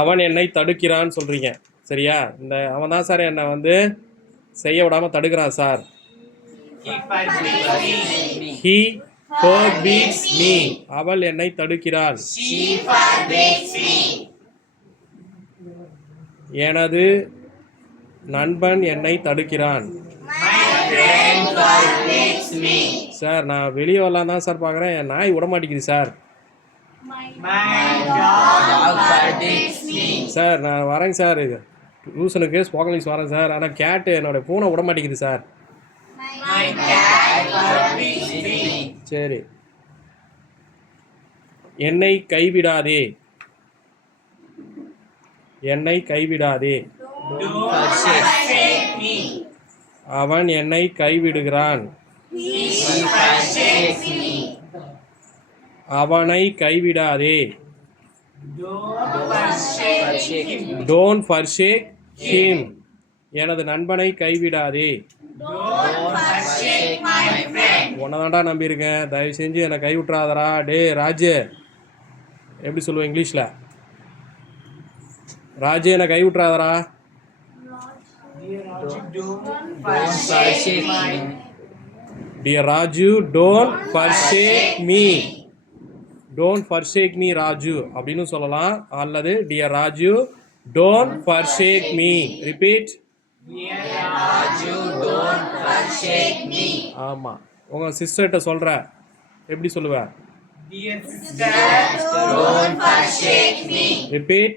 அவன் என்னை தடுக்கிறான்னு சொல்கிறீங்க. சரியா? இந்த அவன் தான் சார் என்னை வந்து செய்ய விடாமல் தடுக்கிறான் சார். He forbids me. அவள் என்னை தடுக்கிறாள். She forbids me. எனது நண்பன் என்னை தடுக்கிறான். My friend forbids me. Sir நான் வெளியே வரலாம் தான் சார் பார்க்குறேன், என் நாய் விட மாட்டேங்குது sir. My dog forbids me. Sir நான் வரேங்க சார், டியூஷனுக்கு ஸ்போக்கன் இங்கிலீஷ் வரேன் சார், ஆனால் கேட்டு என்னோட பூனை விட மாட்டேங்குது sir. My cat forbids me. சரி. என்னை கைவிடாதே. என்னை கைவிடாதே. Don't forsake me. அவன் என்னை கைவிடுகிறான். He forsakes me. அவனை கைவிடாதே. Don't forsake him. Don't forsake him. எனது நண்பனை கைவிடாதே. Don't forsake my friend. உன்னை தான்டா நம்பியிருக்கேன், தயவு செஞ்சு என்னை கைவிட்றாதடா. டே ராஜு, எப்படி சொல்லுவேன் இங்கிலீஷில்? ராஜு என்னை கைவிட்றாதடா. Don't forsake my dear Raju, don't forsake me. Don't forsake me Raju அப்படின்னு சொல்லலாம். அல்லது dear Raju, don't forsake me. Repeat. Dear Raju, don't forsake me. ஆமாம், உங்கள் சிஸ்டர்கிட்ட சொல்கிற எப்படி சொல்லுவ? Dear sister, don't forsake me. Repeat.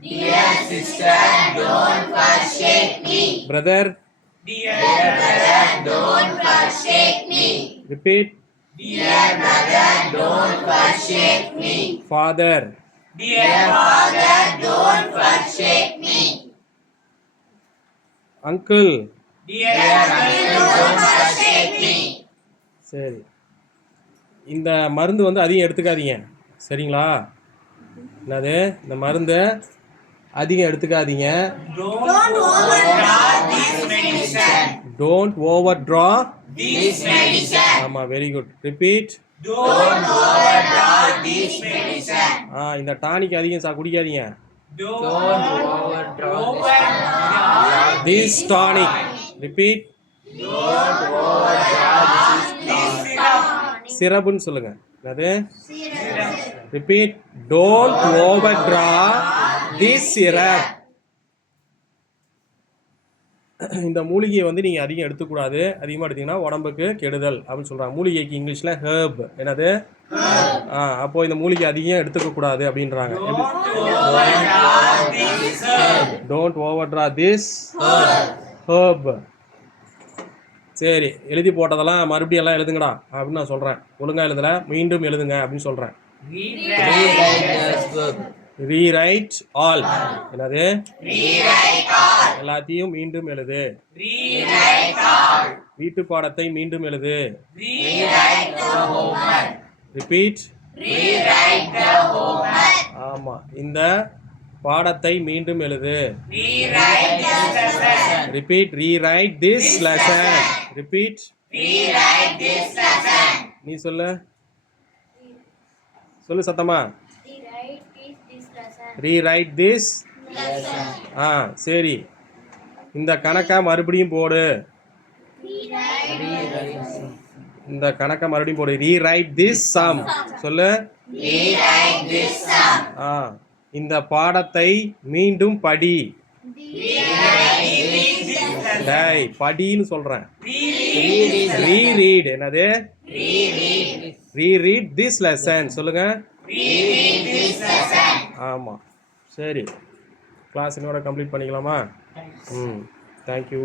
Dear sister, don't forsake me. Brother. Dear brother, don't forsake me. Repeat. Dear brother, don't forsake me. Father. Dear father, don't forsake me. Uncle. Dear uncle, don't forsake me. சரி, இந்த மருந்து வந்து அதிகம் எடுத்துக்காதீங்க, சரிங்களா? என்னது, இந்த மருந்தை அதிகம் எடுத்துக்காதீங்க. Don't overdraw this medicine. Don't overdraw. This medicine. ஆமாம், very good. Repeat. Don't overdraw this medicine. இந்த டானிக் அதிகம் குடிக்காதீங்க. Don't overdraw this tonic. Repeat. Don't overdraw this syrup. சிரப்புன்னு சொல்லுங்க. என்னது? Repeat. Don't overdraw this syrup. இந்த மூலிகையை வந்து நீங்கள் அதிகம் எடுத்துக்கூடாது. அதிகமாக எடுத்தீங்கன்னா உடம்புக்கு கெடுதல் அப்படின்னு சொல்கிறாங்க. மூலிகைக்கு இங்கிலீஷில் ஹெர்ப். என்னது? அப்போது இந்த மூலிகை அதிகம் எடுத்துக்கக்கூடாது அப்படின்றாங்க. Don't overdraw this herb. சரி, எழுதி போட்டதெல்லாம் மறுபடியும் எல்லாம் எழுதுங்கடா அப்படின்னு நான் சொல்கிறேன். ஒழுங்காக எழுதலை, மீண்டும் எழுதுங்க அப்படின்னு சொல்கிறேன். Rewrite all. என்னது? எல்லாத்தையும் மீண்டும் எழுது. வீட்டு பாடத்தை மீண்டும் எழுது. ரிப்பீட். ஆமா, இந்த பாடத்தை மீண்டும் எழுது. Repeat. Rewrite this lesson. Repeat. நீ சொல்லு சொல்லு சத்தமா. Rewrite this. சரி, இந்த கணக்கை மறுபடியும் போடு. இந்த கணக்கை மறுபடியும் போடு. Rewrite this sum. சொல்லு. இந்த பாடத்தை மீண்டும் படி. டேய், படின்னு சொல்றேன். ரீரீட். என்னது? Reread this lesson. சொல்லுங்க. ஆமாம், சரி. கிளாஸ் என்னோட கம்ப்ளீட் பண்ணிக்கலாமா? தேங்க்யூ.